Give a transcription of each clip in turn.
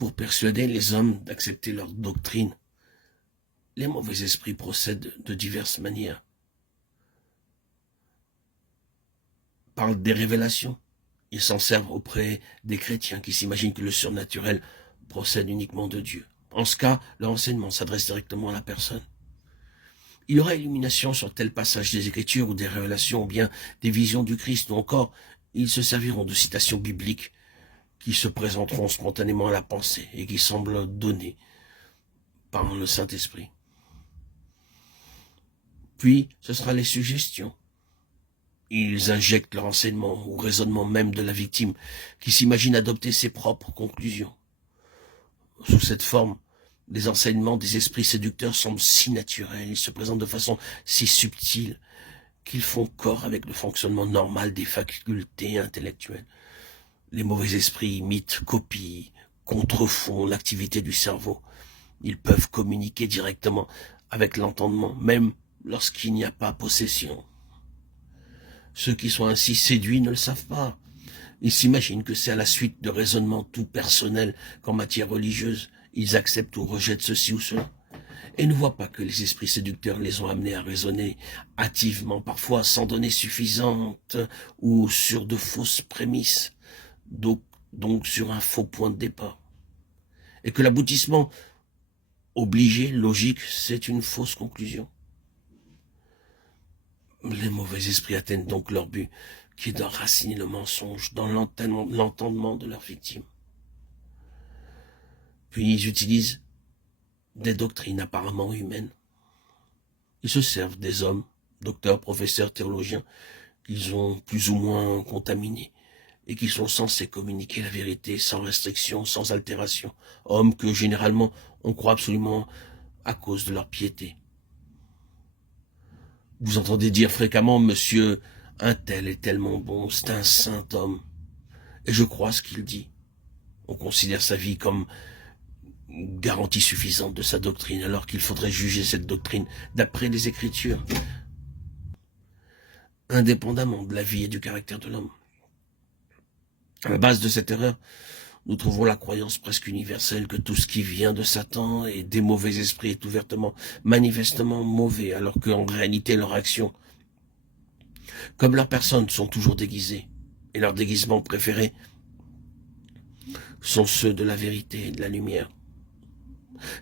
pour persuader les hommes d'accepter leur doctrine. Les mauvais esprits procèdent de diverses manières. Parlent des révélations. Ils s'en servent auprès des chrétiens qui s'imaginent que le surnaturel procède uniquement de Dieu. En ce cas, leur enseignement s'adresse directement à la personne. Il y aura illumination sur tel passage des Écritures ou des révélations ou bien des visions du Christ ou encore ils se serviront de citations bibliques qui se présenteront spontanément à la pensée et qui semblent données par le Saint-Esprit. Puis, ce sera les suggestions. Ils injectent leur enseignement ou raisonnement même de la victime qui s'imagine adopter ses propres conclusions. Sous cette forme, les enseignements des esprits séducteurs semblent si naturels, ils se présentent de façon si subtile qu'ils font corps avec le fonctionnement normal des facultés intellectuelles. Les mauvais esprits imitent, copient, contrefont l'activité du cerveau. Ils peuvent communiquer directement avec l'entendement, même lorsqu'il n'y a pas possession. Ceux qui sont ainsi séduits ne le savent pas. Ils s'imaginent que c'est à la suite de raisonnements tout personnels qu'en matière religieuse, ils acceptent ou rejettent ceci ou cela. Et ne voient pas que les esprits séducteurs les ont amenés à raisonner hâtivement, parfois sans données suffisantes ou sur de fausses prémices, donc sur un faux point de départ. Et que l'aboutissement obligé, logique, c'est une fausse conclusion. Les mauvais esprits atteignent donc leur but, qui est d'enraciner le mensonge dans l'entendement de leurs victimes. Puis ils utilisent des doctrines apparemment humaines. Ils se servent des hommes, docteurs, professeurs, théologiens, qu'ils ont plus ou moins contaminés et qui sont censés communiquer la vérité sans restriction, sans altération. Hommes que généralement on croit absolument à cause de leur piété. Vous entendez dire fréquemment, monsieur, un tel est tellement bon, c'est un saint homme. Et je crois ce qu'il dit. On considère sa vie comme garantie suffisante de sa doctrine, alors qu'il faudrait juger cette doctrine d'après les Écritures, indépendamment de la vie et du caractère de l'homme. À la base de cette erreur, nous trouvons la croyance presque universelle que tout ce qui vient de Satan et des mauvais esprits est ouvertement, manifestement mauvais, alors qu'en réalité leurs actions, comme leurs personnes sont toujours déguisées, et leurs déguisements préférés sont ceux de la vérité et de la lumière.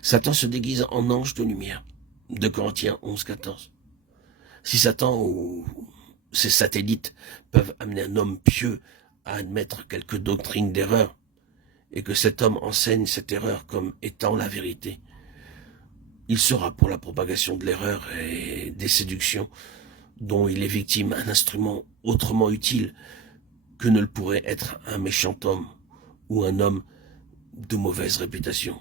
Satan se déguise en ange de lumière. 2 Corinthiens 11, 14. Si Satan ou ses satellites peuvent amener un homme pieux à admettre quelques doctrines d'erreur, et que cet homme enseigne cette erreur comme étant la vérité, il sera pour la propagation de l'erreur et des séductions dont il est victime un instrument autrement utile que ne le pourrait être un méchant homme ou un homme de mauvaise réputation.